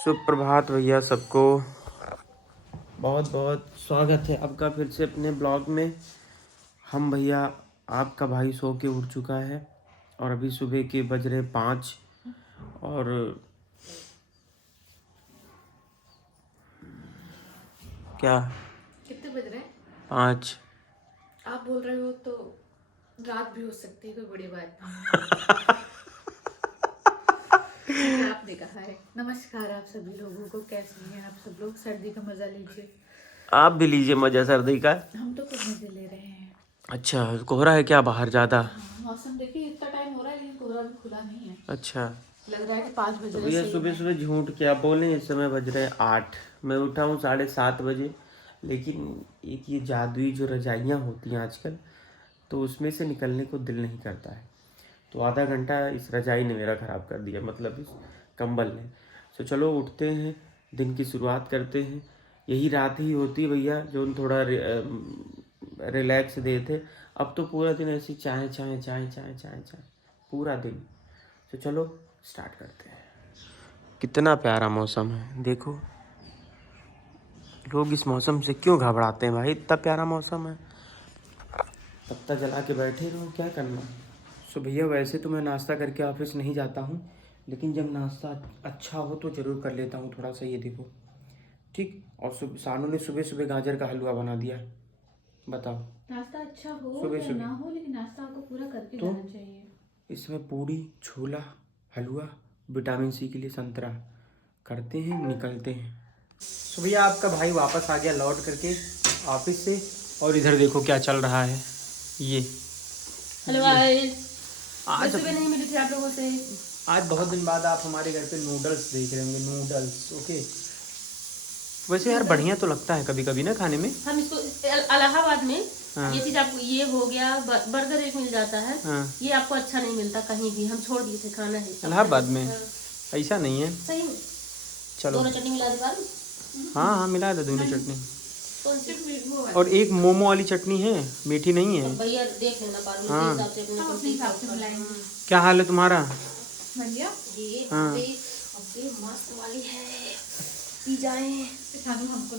सुप्रभात भैया सबको, बहुत बहुत स्वागत है आपका फिर से अपने ब्लॉग में। हम भैया आपका भाई सो के उठ चुका है और अभी सुबह के बज रहे 5 और क्या कितने बज रहे हैं? 5। आप बोल रहे हो तो रात भी हो सकती है, कोई बड़ी बात नहीं। आपने कहा है। नमस्कार आप सभी लोगों को, कैसे हैं आप सब लोग? सर्दी का मजा लीजिए। आप भी लीजिए मजा सर्दी का। हम तो कुछ मजे ले रहे हैं। अच्छा, कोहरा है क्या बाहर ज़्यादा? हाँ, मौसम देखिए इतना टाइम हो रहा है लेकिन कोहरा भी खुला नहीं है। अच्छा, लग रहा है कि 5 बज तो रहे भैया हैं। सुबह सुबह झूठ क्या बोले, इस समय बज रहे 8। मैं उठा हूँ 7:30 बजे, लेकिन एक ये जादुई जो रजाइयाँ होती हैं आजकल, तो उसमें से निकलने को दिल नहीं करता है। तो आधा घंटा इस रजाई ने मेरा ख़राब कर दिया, मतलब इस कंबल ने। तो चलो उठते हैं, दिन की शुरुआत करते हैं। यही रात ही होती है भैया जो थोड़ा रिलैक्स देते। अब तो पूरा दिन ऐसी चाय चाय चाय चाय चाय चाय पूरा दिन। तो चलो स्टार्ट करते हैं। कितना प्यारा मौसम है, देखो। लोग इस मौसम से क्यों घबराते हैं भाई, इतना प्यारा मौसम है। पत्ता जला के बैठे रहो, क्या करना। सो भैया वैसे तो मैं नाश्ता करके ऑफिस नहीं जाता हूँ, लेकिन जब नाश्ता अच्छा हो तो ज़रूर कर लेता हूँ थोड़ा सा। ये देखो, ठीक। और सानू ने सुबह सुबह गाजर का हलवा बना दिया। बताओ, नाश्ता अच्छा हो सुबह या सुबह ना हो, लेकिन नाश्ता आपको पूरा करके तो जाना चाहिए। इसमें पूड़ी, छोला, हलवा, विटामिन सी के लिए संतरा करते हैं, निकलते हैं। तो भैया आपका भाई वापस आ गया लौट करके ऑफिस से, और इधर देखो क्या चल रहा है। ये हेलो गाइस, आज सुबह नहीं मिली थी आप लोगों से। आज बहुत दिन बाद आप हमारे घर पे नूडल्स देख रहे होंगे, नूडल्स। ओके, वैसे यार बढ़िया तो लगता है कभी कभी ना खाने में। हम इसको इलाहाबाद में हाँ। ये चीज आपको, ये हो गया बर्गर एक मिल जाता है। हाँ। ये आपको अच्छा नहीं मिलता कहीं भी, हम छोड़ दिए थे खाना है इलाहाबाद में हाँ। ऐसा नहीं है। सही में चलो, दोनों चटनी मिला दी। हाँ हाँ मिला दो दोनों चटनी। कौन सी? और एक मोमो वाली चटनी है, मीठी नहीं है। भैया देख लेना पारुल के हाँ। हिसाब से अपने हिसाब से मिलाएंगे। क्या हाल है तुम्हारा? बढ़िया। ये हाँ। अबे मस्त वाली है, पी जाए।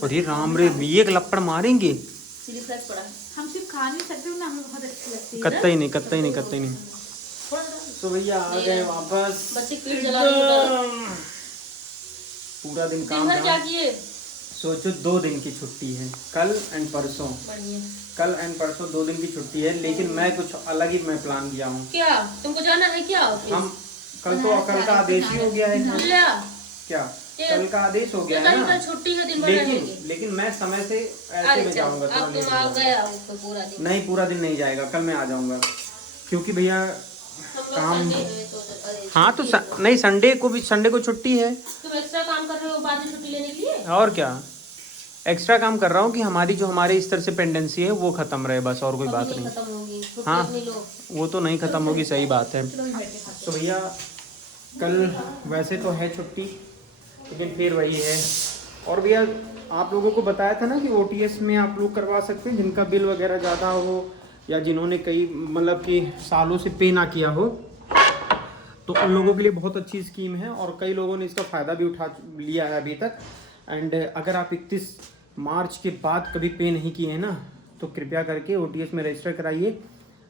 अरे राम रे, एक लपड़ मारेंगे। चिली फ्लेक्स पड़ा है, हम सिर्फ खा नहीं सकते ना, हमें बहुत अच्छी लगती है। कत्ता ही नहीं, कत्ता ही नहीं, कत्ता ही नहीं। तो भैया आ गए वापस। बच्चे पीठ जला रहे हैं। पूरा दिन दिन काम भर क्या धाम। किए? सोचो 2 दिन की छुट्टी है, कल एंड परसों। कल एंड परसों 2 दिन की छुट्टी है, लेकिन मैं कुछ अलग ही मैं प्लान किया हूँ। क्या तुमको जाना है क्या? हम कल का आदेश ही हो गया है। क्या कल का आदेश हो गया है ना? छुट्टी है, दिन भर रहेंगे। लेकिन मैं समय से ऐसे में जाऊंगा। अब तुम आ गए पूरा दिन? नहीं, पूरा दिन नहीं जाएगा, कल मैं आ जाऊंगा, क्योंकि भैया काम। हाँ तो नहीं, संडे को छुट्टी है। तुम एक्स्ट्रा काम कर रहे हो बाद में छुट्टी लेने के लिए? और क्या, एक्स्ट्रा काम कर रहा हूँ कि हमारी जो हमारे स्तर से पेंडेंसी है वो खत्म रहे, बस और कोई बात नहीं। खत्म होगी हाँ, वो तो नहीं खत्म होगी, सही बात है। तो भैया कल वैसे तो है छुट्टी, लेकिन फिर वही है। और भैया आप लोगों को बताया था ना कि OTS में आप लोग करवा सकते हैं, जिनका बिल वगैरह ज़्यादा हो या जिन्होंने कई मतलब कि सालों से पे ना किया हो, तो उन लोगों के लिए बहुत अच्छी स्कीम है और कई लोगों ने इसका फ़ायदा भी उठा लिया है अभी तक। एंड अगर आप 31 मार्च के बाद कभी पे नहीं किए हैं ना, तो कृपया करके OTS में रजिस्टर कराइए।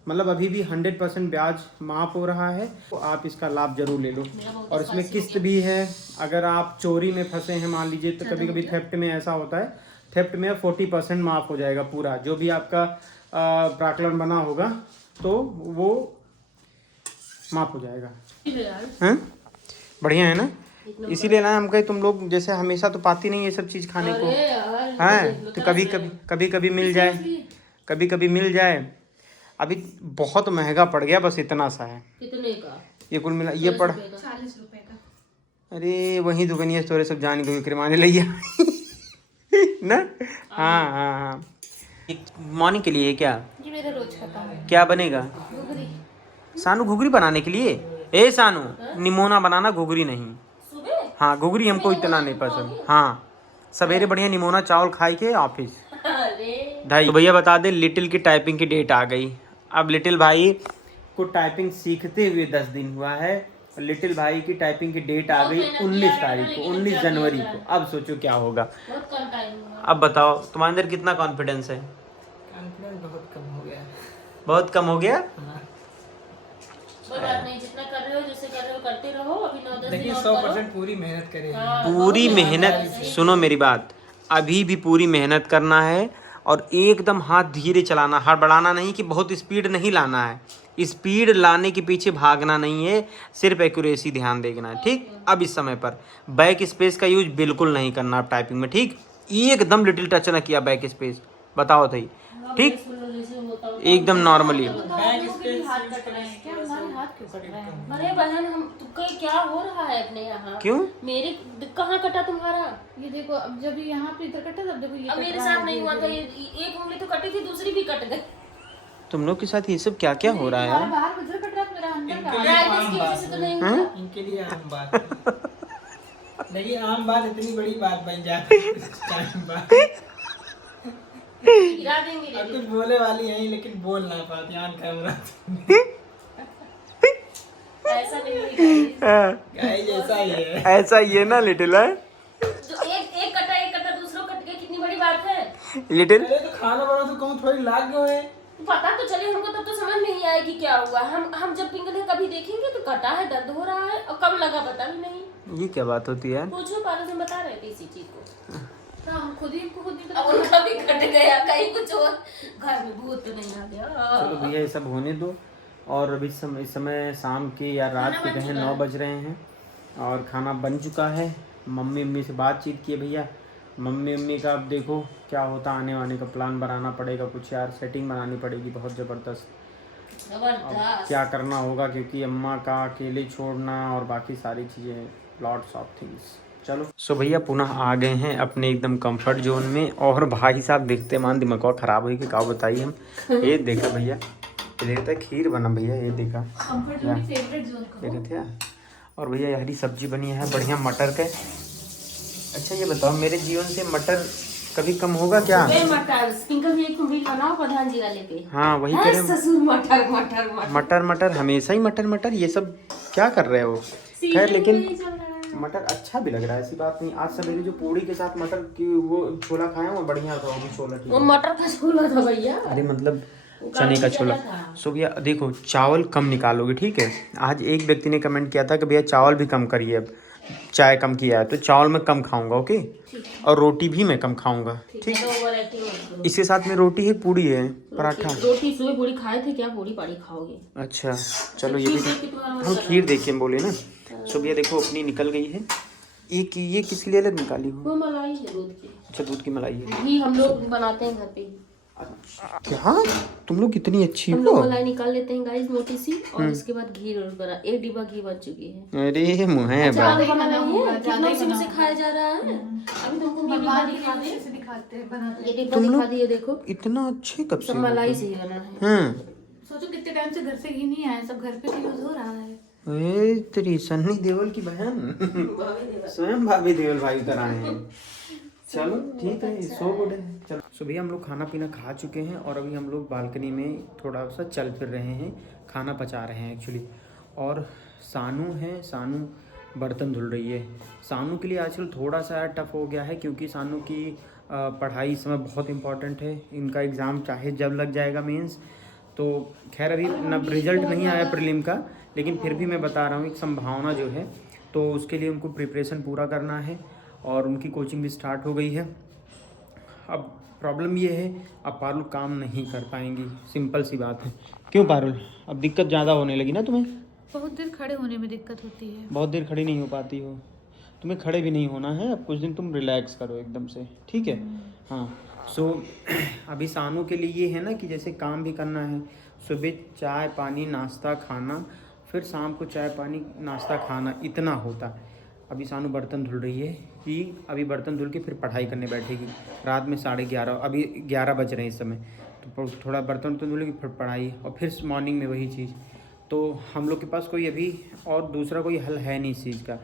मतलब अभी भी 100% ब्याज माफ़ हो रहा है, तो आप इसका लाभ जरूर ले लो। और इसमें किस्त भी है। अगर आप चोरी में फंसे हैं, मान लीजिए, तो कभी कभी थेफ्ट में ऐसा होता है, थेफ्ट में 40% माफ़ हो जाएगा पूरा, जो भी आपका प्राक्कलन बना होगा तो वो माफ़ हो जाएगा। हैं? बढ़िया है ना? इसीलिए ना हम कहे तुम लोग जैसे हमेशा तो पाती नहीं ये सब चीज़ खाने को, हैं? तो कभी कभी मिल जाए, कभी कभी मिल जाए। अभी बहुत महंगा पड़ गया, बस इतना सा है। कितने का? ये कुल मिला ये पड़ 40 रुपए का। अरे वही दुकानिया स्टोर सब जान के किरमाने लिया ना। हाँ हाँ हाँ, मॉर्निंग के लिए क्या जी मेरा रोज खाता है। क्या बनेगा? घुघरी। सानू घुघरी बनाने के लिए? ए सानू, निमोना बनाना, घुघरी नहीं। सुबह? हाँ, घुघरी हमको इतना नहीं पसंद। हाँ, सवेरे बढ़िया निमोना चावल खाई के ऑफिस। ढाई। तो भैया बता दे, लिटिल की टाइपिंग की डेट आ गई। अब लिटिल भाई को टाइपिंग सीखते हुए 10 दिन हुआ है लिटिल भाई की टाइपिंग की डेट आ गई 19 तारीख को, 19 जनवरी को। अब सोचो क्या होगा। बहुत कम टाइम हुआ। अब बताओ तुम्हारे अंदर कितना कॉन्फिडेंस है? कॉन्फिडेंस बहुत कम हो गया। बहुत कम हो गया। हाँ। कोई बात नहीं, जितना कर रहे हो जैसे कर रहे हो करते रहो। अभी 9-10 दिन देखिए और 100% पूरी मेहनत करें। हाँ, पूरी बहुत मेहनत, सुनो मेरी बात, अभी भी पूरी मेहनत करना है और एकदम हाथ धीरे चलाना, हड़बड़ाना नहीं कि बहुत स्पीड नहीं लाना है। स्पीड लाने के पीछे भागना नहीं है, सिर्फ एक्यूरेसी ध्यान देखना है, ठीक। अब इस समय पर बैक स्पेस का यूज बिल्कुल नहीं करना आप टाइपिंग में, ठीक। एकदम लिटिल टच ना किया बैक स्पेस, बताओ तो, ठीक। जैसे होता होता एकदम नॉर्मली। बैक स्पेस हाथ कट रहे हैं क्या? हमारे हाथ क्यों कट रहे हैं? अरे बहन, हम तुमका क्या हो रहा है अपने यहाँ? क्यों? मेरे कहाँ कटा तुम्हारा? ये देखो, अब जब यहाँ पे इधर कटा तब देखो ये अब कट मेरे रहा साथ है नहीं हुआ था। धीरे-धीरे। ये एक उंगली तो कटी थी, दूसरी भी कट गई। तुम लोग के साथ ये सब क्या क्या हो रहा है हमारा यार? बाहर इधर कट रहा है, मेरा अंदर इनके का। लिए Practice आम की बात वजह से तो है। नहीं हुआ। इनके लिए आम बात है। देखिए आम बात इतनी बड़ी बात बन जाती है कुछ टाइम बाद। गिरा देंगे और दीदी। कुछ बोले वाली हैं लेकिन बोल ना पाती ऑन कैमरा। ऐसा नहीं है। गाइस ऐसा ही है। ऐसा ये ना लिटिल है, जो एक कटा दूसरों कट गया, कितनी बड़ी बात है। लिटिल अरे तो खाना बना तो कहूँ थोड़ी लाग गए है। पता तो चले हमको, तब तो समझ में ही आएगी क्या हुआ। हम जब पिंगल कभी देखेंगे तो कटा है, दर्द हो रहा है, और कब लगा पता भी नहीं। ये क्या बात होती है? पूछो, पारो से बता रहे थे इसी चीज को। हाँ, हम खुद ही इनको खुद नहीं अब पता। उनका भी कट गया, कहीं कुछ और घर में भूत तो नहीं आ गया। चलो भैया ये सब होने दो। और अभी इस समय शाम के या रात के कहें 9 बज रहे हैं और खाना बन चुका है। मम्मी से बातचीत की है भैया। मम्मी का अब देखो क्या होता, आने वाने का प्लान बनाना पड़ेगा कुछ यार, सेटिंग बनानी पड़ेगी बहुत ज़बरदस्त। जबरदस्त। क्या करना होगा क्योंकि अम्मा का अकेले छोड़ना और बाकी सारी चीज़ें, लॉट्स ऑफ थिंग्स। चलो सो भैया पुनः आ गए हैं अपने एकदम कंफर्ट जोन में। और भाई साहब देखते मान दिमाग ख़राब हुई कि क्या बताइए हम। ये देखा भैया, ये देखता खीर बना भैया, ये देखा कंफर्ट जोन की फेवरेट जोन का। देखे थे। और भैया हरी सब्जी बनी है बढ़िया मटर के। अच्छा ये बताओ मेरे जीवन से मटर कभी कम होगा क्या? मटर स्पिंकल भी एक रील बनाओ प्रधान जी वाले पे। हाँ वही कह रहे हैं। ससुर मटर मटर मटर मटर मटर हमेशा ही मटर मटर, ये सब क्या कर रहे हो? खैर लेकिन मटर अच्छा भी लग रहा है, ऐसी बात नहीं। आज सवेरे जो पूड़ी के साथ मटर की वो छोला खाया वो बढ़िया था, वो भी छोला ठीक वो है। मटर का छोला था भैया। अरे मतलब चने का छोला। सो भैया देखो चावल कम निकालोगे, ठीक है। आज एक व्यक्ति ने कमेंट किया था कि भैया चावल भी कम करिए, अब चाय कम किया है तो चावल मैं कम खाऊंगा, ओके। और रोटी भी मैं कम खाऊंगा, ठीक। इसके साथ में रोटी है, पूड़ी है, पराठा। रोटी सुबह पूरी खाए थे क्या? पूरी पाड़ी खाओगे? अच्छा चलो ये भी हम खीर देख के बोले ना। सो भैया देखो अपनी निकल गई है। ये किसके लिए अलग निकाली हो? वो मलाई है दूध की। अच्छा दूध की मलाई है। घी हम लोग बनाते हैं घर पे। क्या तुम लोग कितनी अच्छी हम हो। लोग मलाई निकाल लेते हैं गाइस मोटी सी, और उसके बाद घी रोल बना, 1 डिब्बा घी बच चुकी है। अरे मुँह अच्छा बा आलू बना ज्यादा नहीं है, ज्यादा कितना ही उसी में बना। सिखाया जा रहा है। अभी तुमको ये डिब्बा दिखा दे, से दिखाते हैं, बनाते ये हैं। डिब्बा दिखा दिए देखो, इतना अच्छे कब से सब हो मलाई तुम? से ही बना है। सोचो कितने टाइम से घर से घी नहीं आया, सब घर पे तो यूज हो रहा है। ए तेरी सन्नी देओल की बहन स्वयं भाभी देओल भाई उतर आए हैं। चलो ठीक है, सो गुड है। चलो सो भैया हम लोग खाना पीना खा चुके हैं और अभी हम लोग बालकनी में थोड़ा सा चल फिर रहे हैं, खाना पचा रहे हैं एक्चुअली। और सानू है, सानू बर्तन धुल रही है। सानू के लिए आजकल थोड़ा सा टफ हो गया है क्योंकि सानू की पढ़ाई इस समय बहुत इम्पॉर्टेंट है। इनका एग्ज़ाम चाहे जब लग जाएगा मेंस, तो खैर अभी न रिजल्ट नहीं आया प्रीलिम का, लेकिन फिर भी मैं बता रहा हूँ एक संभावना जो है, तो उसके लिए उनको प्रिपरेशन पूरा करना है और उनकी कोचिंग भी स्टार्ट हो गई है। अब प्रॉब्लम ये है अब पारुल काम नहीं कर पाएंगी, सिंपल सी बात है। क्यों पारुल, अब दिक्कत ज़्यादा होने लगी ना तुम्हें? बहुत देर खड़े होने में दिक्कत होती है। बहुत देर खड़ी नहीं हो पाती हो, तुम्हें खड़े भी नहीं होना है। अब कुछ दिन तुम रिलैक्स करो एकदम से, ठीक है। हाँ सो अभी सानू के लिए ये है ना कि जैसे काम भी करना है, सुबह चाय पानी नाश्ता खाना, फिर शाम को चाय पानी नाश्ता खाना, इतना होता है। अभी सानू बर्तन धुल रही है कि अभी बर्तन धुल के फिर पढ़ाई करने बैठेगी रात में 11:30, अभी 11 बज रहे हैं इस समय, तो थोड़ा बर्तन तो धुलेगी फिर पढ़ाई और फिर मॉर्निंग में वही चीज़। तो हम लोग के पास कोई अभी और दूसरा कोई हल है नहीं इस चीज़ का,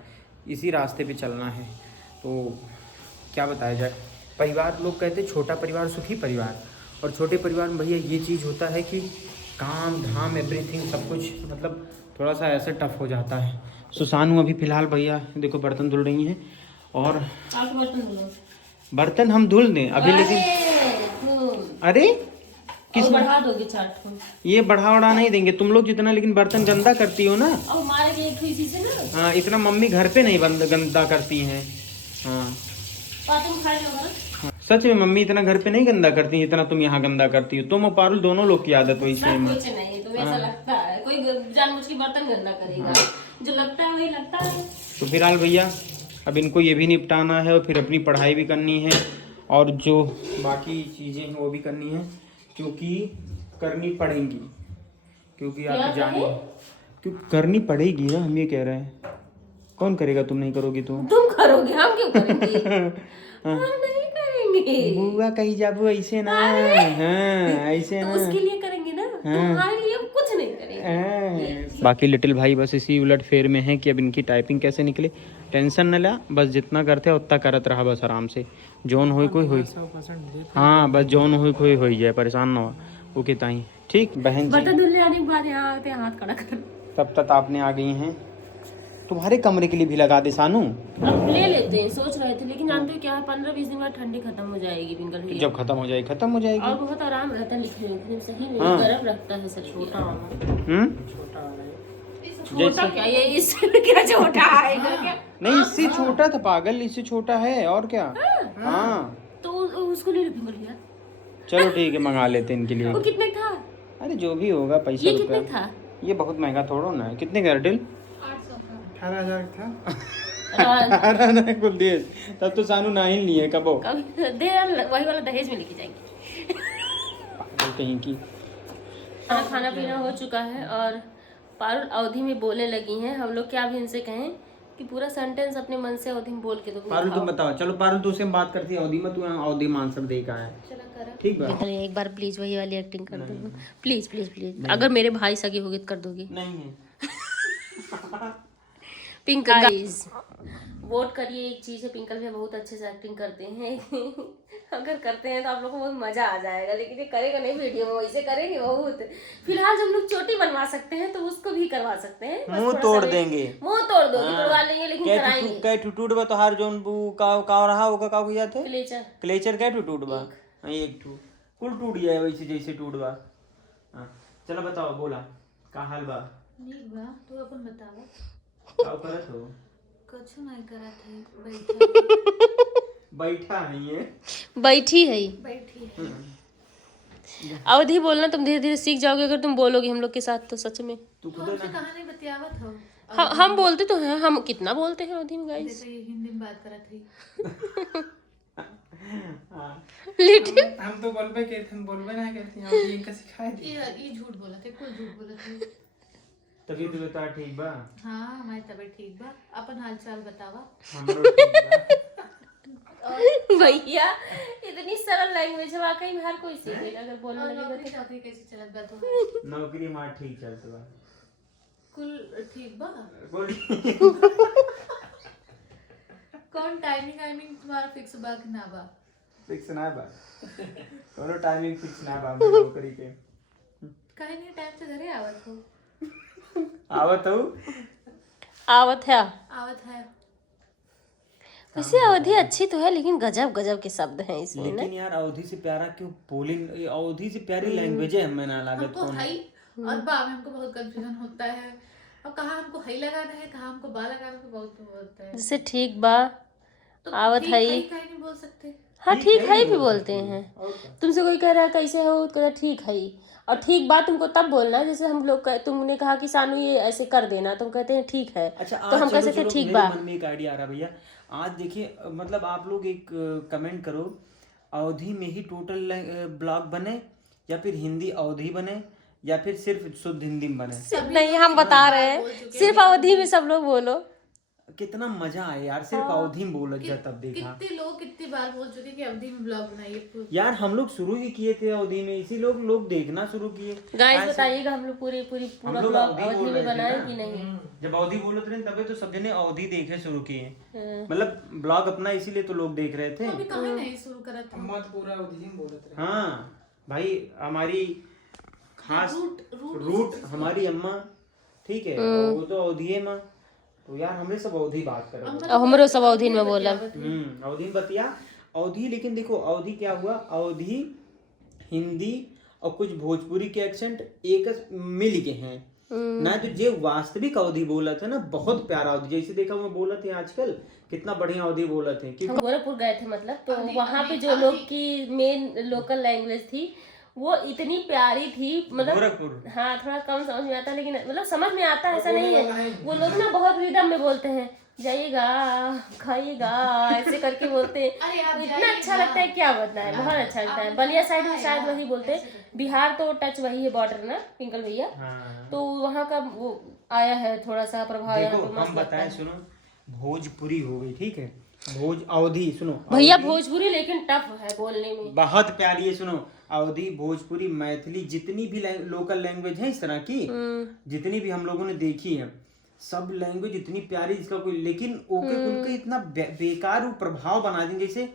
इसी रास्ते पे चलना है। तो क्या बताया जाए, परिवार लोग कहते हैं छोटा परिवार सुखी परिवार, और छोटे परिवार में भैया ये चीज़ होता है कि काम धाम एवरीथिंग सब कुछ मतलब थोड़ा सा ऐसे टफ हो जाता है। सुसानू अभी फिलहाल भैया देखो बर्तन धुल रही हैं, और आप बर्तन धुलो। बर्तन हम धुल दें अभी, लेकिन अरे किस बढ़ा दोगे चाट को? ये बढ़ा उड़ा नहीं देंगे तुम लोग जितना, लेकिन बर्तन गंदा करती हो ना। अब हमारे लिए एक इसी से ना। हाँ, इतना मम्मी घर पे नहीं गंदा करती हैं। हाँ तुम खाए लो ना। सच में मम्मी इतना घर पे नहीं गंदा करती जितना तुम यहाँ गंदा करती हो। तुम और पारुल दोनों लोग की आदत वही सेम है। कुछ नहीं, तुम्हें ऐसा लगता है कोई जानबूझ के बर्तन गंदा करेगा? जो लगता है वही लगता है। तो फिलहाल भैया अब इनको ये भी निपटाना है, और फिर अपनी पढ़ाई भी करनी है, और जो बाकी चीज़ें हैं वो भी करनी है, क्योंकि करनी पड़ेंगी, क्योंकि आप जाने क्यों करनी पड़ेगी ना, हम ये कह रहे हैं। कौन करेगा? तुम नहीं करोगी तो तुम करोगे, हम क्यों करेंगे? हम नहीं करेंगे। बुआ कहीं जाबू ऐसे ना। हाँ, ऐसे तो ना उसके लिए करेंगे ना, तुम्हारे लिए हम कुछ नहीं करेंगे। बाकी लिटिल भाई बस इसी उलट फेर में है कि अब इनकी टाइपिंग कैसे निकले। टेंशन न ला, बस जितना करते उतना करत रहा, बस आराम से। जोन हो कोई होई, हाँ बस जोन हो कोई हो जाए, परेशान ना हो। ओके ताई ठीक बहन जी। बर्तन धुलने आने के बाद यहाँ आते हाथ खड़ा कर। तब तक आपने आ गई हैं। तुम्हारे कमरे के लिए भी लगा दे सानू। अब ले लेते हैं, सोच रहे थे, लेकिन जानते हो क्या है, 15-20 दिन बाद ठंडी खत्म हो जाएगी पिंकल भैया। जब खत्म हो जाएगी खत्म हो जाएगी। और बहुत आराम रहता है लिखने में, सही में गर्म रखता है शरीर। छोटा छोटा क्या ये, इससे क्या छोटा आएगा क्या? नहीं, इससे छोटा था पागल, इससे छोटा है और क्या। हाँ तो उसको ले लो पिंकल भैया। चलो ठीक है, मंगा लेते हैं इनके लिए। वो कितने का था? अरे जो भी होगा पैसा ये कितने रुपया। था? ये बहुत महंगा थोड़ा ना है। कितने का डिल? 18,000 था। अरे नहीं कुलदीप, तब तो सानू ना ही लिए कबो। कभी दे वही वाला दहेज में लेके जाएंगे। पागल कहीं की। खाना पीना हो चुका है, और पारुल अवधि में बोलने लगी हैं। हम लोग क्या भी इनसे कहें कि पूरा सेंटेंस अपने मन से अवधि में बोल के दो। पारुल तुम बताओ, चलो पारुल तू से बात करती है अवधि में, तू अवधि में आंसर दे का है। ठीक है, एक बार प्लीज वही वाली एक्टिंग कर दो, प्लीज प्लीज प्लीज। अगर मेरे भाई सगे होगे तो कर दोगे? नहीं है। पिंक गाइस वोट करिए। एक चीज है, पिंकल भैया बहुत अच्छे से एक्टिंग करते हैं। अगर करते हैं तो आप लोगों को बहुत मजा आ जाएगा, लेकिन ये करेगा नहीं वीडियो में, वैसे करेंगे बहुत। फिलहाल हम लोग चोटी बनवा सकते हैं तो उसको भी करवा सकते हैं। मुंह तोड़ देंगे, मुंह तोड़ दोगे, तोड़वा लेंगे, लेकिन कराएंगे। कै टूटबा तो हर जोन बू का रहा होगा का हुआ थे क्लेचर क्लेचर कै टूटबा एक टू कुल टूट जाए वैसे जैसे टूटबा। चलो बताओ, बोला का हाल बा? नीक बा, तू अपन बतावा। का करत हो? कुछ नहीं करत है, बैठा नहीं है, बैठी है। बैठी है। अवधि बोलना तुम धीरे धीरे सीख जाओगे अगर तुम बोलोगे हम लोग के साथ, तो सच में। तू तू हमसे कहानी बतियावत हो। हम बोलते तो हैं, हम कितना बोलते हैं अवधि में गाइस। जैसे ये हिंदी में बात करत है। लिटिल हम तो बोलबे के हम बोलबे ना करती हैं, ये इनका सिखाए दी। ये झूठ बोला थे, कुल झूठ बोला थे। तभी तो बता ठीक बा। हाँ, हमारी तबीयत ठीक बा। अपन हाल चाल बतावा। हमरो ठीक बा। भैया इतनी सरल लैंग्वेज है, वाकई में हर कोई सीखेगा अगर बोलने और लगेगा नौकरी तो। चाकरी कैसी चलत बा तो? नौकरी हमार ठीक चलत बा। कुल ठीक बा। बोल कौन टाइमिंग तुम्हारा फिक्स बा कि ना बा? फिक्स ना बा, कोनो टाइमिंग फिक्स ना बा हमरे नौकरी के। काहे नहीं टाइम से घरे आवत हो? आवत हो आवत है। आवत है। वैसे अवधि अच्छी तो है, लेकिन गजब गजब के शब्द हैं इसमें ना। लेकिन यार अवधि से प्यारा क्यों बोले, अवधि से प्यारी लैंग्वेज है हमें ना लागत हमको कौन। हई और बा में हमको बहुत कंफ्यूजन होता है। अब कहाँ हमको हई लगाना है, कहाँ हमको बा लगाना है, बहुत होता है। जैसे ठीक बा, तो आवत ठीक हई। काहे नहीं बोल सकते? हाँ ठीक है भी बोलते हैं। तुमसे कोई कह रहा है कैसे हो, तो कह ठीक है। और ठीक बात तुमको तब बोलना है, जैसे हम लोग तुमने कहा कि सानू ये ऐसे कर देना, तुम कहते हैं ठीक है। अच्छा, तो हम कह सकते हैं ठीक बा। मन में एक आइडिया आ रहा भैया। आज देखिए, मतलब आप लोग एक कमेंट करो, अवधि में ही टोटल ब्लॉग बने, या फिर हिंदी अवधि बने, या फिर सिर्फ शुद्ध हिंदी में बने। नहीं, हम बता रहे हैं सिर्फ अवधि में सब लोग बोलो। कितना मजा आए यार, सिर्फ अवधि में बोला जा तब देखा। कितने लोग कितनी बार बोल चुके कि अवधि में ब्लॉग बनाइए। यार हम लोग शुरू ही किए थे अवधि में, इसी लोग देखना शुरू किए। गाइस बताइएगा, हम लोग पूरा हम लोग ब्लॉग अवधि अवधि बोल में रहे थे बनाए ना। कि नहीं। जब अवधि बोल रहे थे तभी तो सब जने अवधि देखे शुरू किए, मतलब ब्लॉग अपना इसीलिए तो लोग देख रहे थे। अभी कहीं नहीं शुरू करा था। मत पूरा अवधि में बोलत रहे। हाँ भाई, हमारी खास रूट हमारी अम्मा, ठीक है, वो तो अवधिये माँ, तो यार हमें सब अवधि बात करो। अब हमरो सब अवधि में बोला। अवधि में बतिया अवधि, लेकिन देखो अवधि क्या हुआ, अवधि हिंदी और कुछ भोजपुरी के एक्सेंट एक मिल के हैं ना। तो जो वास्तविक अवधि बोला था ना, बहुत प्यारा अवधि, जैसे देखा मैं बोला थे आजकल कितना बढ़िया अवधि बोला थे। हम गोरखपुर गए थे मतलब, तो वहाँ पे जो लोग की मेन लोकल लैंग्वेज थी वो इतनी प्यारी थी, मतलब गोरखपुर, हाँ थोड़ा कम समझ में आता, लेकिन मतलब समझ में आता ऐसा नहीं है। वो लोग ना बहुत रिदम में बोलते हैं, जाइएगा खाइएगा ऐसे करके बोलते हैं, इतना अच्छा लगता है क्या बताएं, बहुत अच्छा लगता है। बलिया साइड में शायद वही बोलते हैं, बिहार तो टच वही है बॉर्डर ना पिंकल भैया, तो वहाँ का वो आया है थोड़ा सा प्रभाव यहाँ पे। हम बताएं, सुनो भोजपुरी हो गई, ठीक है, भोज अवधि सुनो भैया, भोजपुरी लेकिन टफ है बोलने में, बहुत प्यारी है। सुनो अवधि, भोजपुरी, मैथिली, जितनी भी लोकल लैंग्वेज है इस तरह की, जितनी भी हम लोगों ने देखी है, सब लैंग्वेज इतनी प्यारी जिसका कोई, लेकिन ओके उनका इतना बेकार वो प्रभाव बना दें। जैसे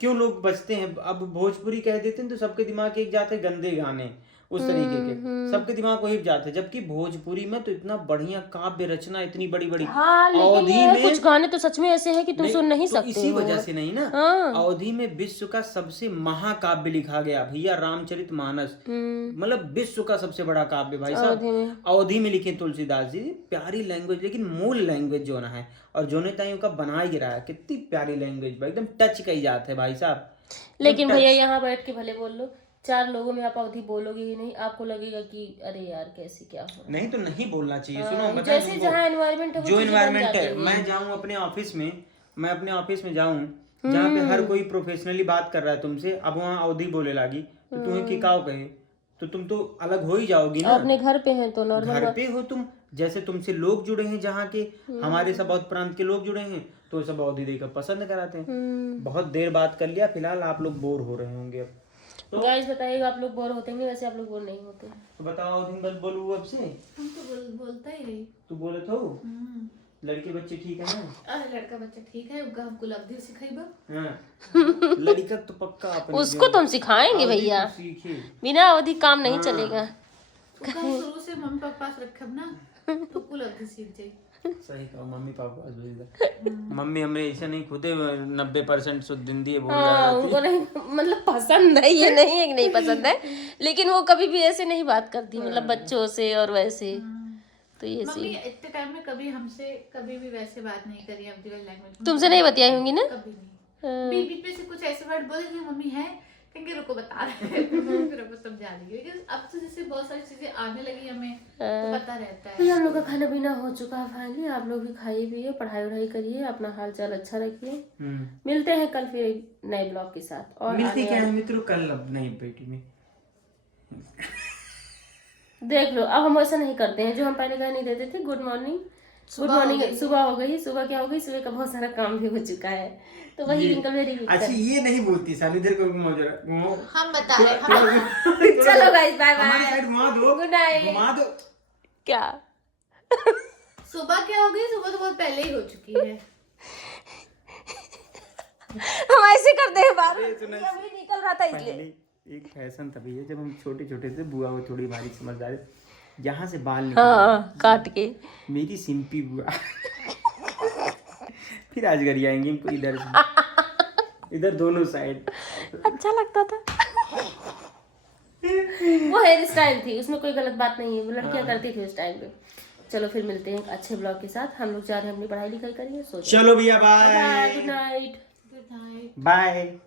क्यों लोग बचते हैं, अब भोजपुरी कह देते हैं तो सबके दिमाग एक जाते हैं गंदे गाने, उस तरीके के सबके दिमाग वही जाते हैं। जबकि भोजपुरी में तो इतना बढ़िया काव्य रचना, इतनी बड़ी बड़ी। हाँ, लेकिन ये कुछ गाने तो सच में ऐसे हैं कि तुम सुन नहीं सकते। इसी वजह से नहीं ना, अवधि में विश्व का सबसे महाकाव्य लिखा गया भैया, रामचरितमानस, मतलब विश्व का सबसे बड़ा काव्य भाई साहब अवधि में लिखे तुलसीदास जी। प्यारी लैंग्वेज, लेकिन मूल लैंग्वेज जो ना है, और जो नेताओं का बना ही गिरा है, कितनी प्यारी लैंग्वेज भाई, एकदम टच कही जाते है भाई साहब। लेकिन भैया यहाँ बैठ के भले बोल लो, 4 लोगों में आप अवधि बोलोगे ही नहीं, आपको लगेगा कि अरे यार कैसे क्या हो। नहीं तो नहीं बोलना चाहिए। सुनो जैसे जहाँ एनवायरनमेंट है, जो एनवायरनमेंट है, मैं जाऊँ अपने ऑफिस में, मैं अपने ऑफिस में जाऊँ जहाँ पे हर कोई प्रोफेशनली बात कर रहा है तुमसे, अब वहाँ अवधि बोले लागी तो तुम्हें किकाव कहे, तो तुम तो अलग हो ही जाओगी ना। अपने घर पे हैं तो नॉर्मल, घर पे हो तुम, जैसे तुमसे लोग जुड़े हैं जहाँ के, हमारे सब बहुत प्रांत के लोग जुड़े हैं, तो सब अवधि देखकर पसंद कराते हैं। बहुत देर बात कर लिया, फिलहाल आप लोग बोर हो रहे होंगे अब तो गाइस बताइएगा, आप लोग बोर होते हैं? वैसे आप लोग बोर नहीं होते तो बताओ अवधि बस बोलूँ अब से? हम तो बोलता ही रही। तू बोले तो लड़के बच्चे ठीक है ना? अरे लड़का बच्चा ठीक है, हमको लब्धि सिखाइबा। हाँ, लड़का तो पक्का अपनी उसको तुम सिखाएंगे भैया, सीखे, बिना अवधि काम नहीं चलेगा। शुरू से मम्मी पापा पास रखब ना तो कुल लब्धि सीख जाए। सही कहा, मम्मी पापा पास भेज दे। मम्मी हमें ऐसा नहीं, खुदे 90% शुद्ध हिंदी है बोल रहा है। उनको नहीं मतलब पसंद है, ये नहीं है कि नहीं पसंद है, लेकिन वो कभी भी ऐसे नहीं बात करती, मतलब बच्चों से और वैसे। तो ये मम्मी इतने टाइम में कभी हमसे कभी भी वैसे बात नहीं करी अवधि लैंग्वेज में। तुमसे नहीं बतियाई होंगी ना? कभी नहीं। बीच में से कुछ ऐसे वर्ड बोले कि मम्मी है कहेंगे रुको बता रहे हैं, फिर आपको समझा देंगे, क्योंकि अब तो जैसे बहुत सारी चीजें आने लगी हमें तो पता रहता है। हम लोग का खाना पीना हो चुका है फाइनली, आप लोग भी खाइए पिए, पढ़ाई वढ़ाई करिए, अपना हाल चाल अच्छा रखिए। मिलते हैं कल फिर एक नए ब्लॉग के साथ। और मिलते क्या है मित्रों कल अब नई पेटी में। देख लो, अब हम ऐसा नहीं करते हैं जो हम पहले कह नहीं देते थे। गुड मॉर्निंग, गुड मॉर्निंग, सुबह हो गई। सुबह क्या हो गई, सुबह का बहुत सारा काम भी हो चुका है, तो वही इनका मेरी। अच्छा ये नहीं बोलती साली, इधर को हम बता रहे हैं। चलो गाइस बाय बाय, हमारी साइड घुमा दो, गुड नाइट। घुमा दो क्या सुबह क्या हो गई? सुबह तो बहुत पहले ही हो चुकी है। हम ऐसे करते हैं बार, अभी निकल रहा था इसलिए। एक फैशन था भैया, जब हम छोटे छोटे थे, बुआ वो थोड़ी बारीक समझदार, यहाँ से बाल निकल काट के मेरी सिंपी बुआ फिर आज घर आएंगे इनको इधर से इधर दोनों साइड। अच्छा लगता था वो हेयर स्टाइल थी, उसमें कोई गलत बात नहीं है, वो लड़कियां करती थी उस टाइम पे। चलो फिर मिलते हैं अच्छे ब्लॉग के साथ। हम लोग जा रहे हैं अपनी पढ़ाई लिखाई करेंगे, सो चलो भैया bye, good night, good night, bye.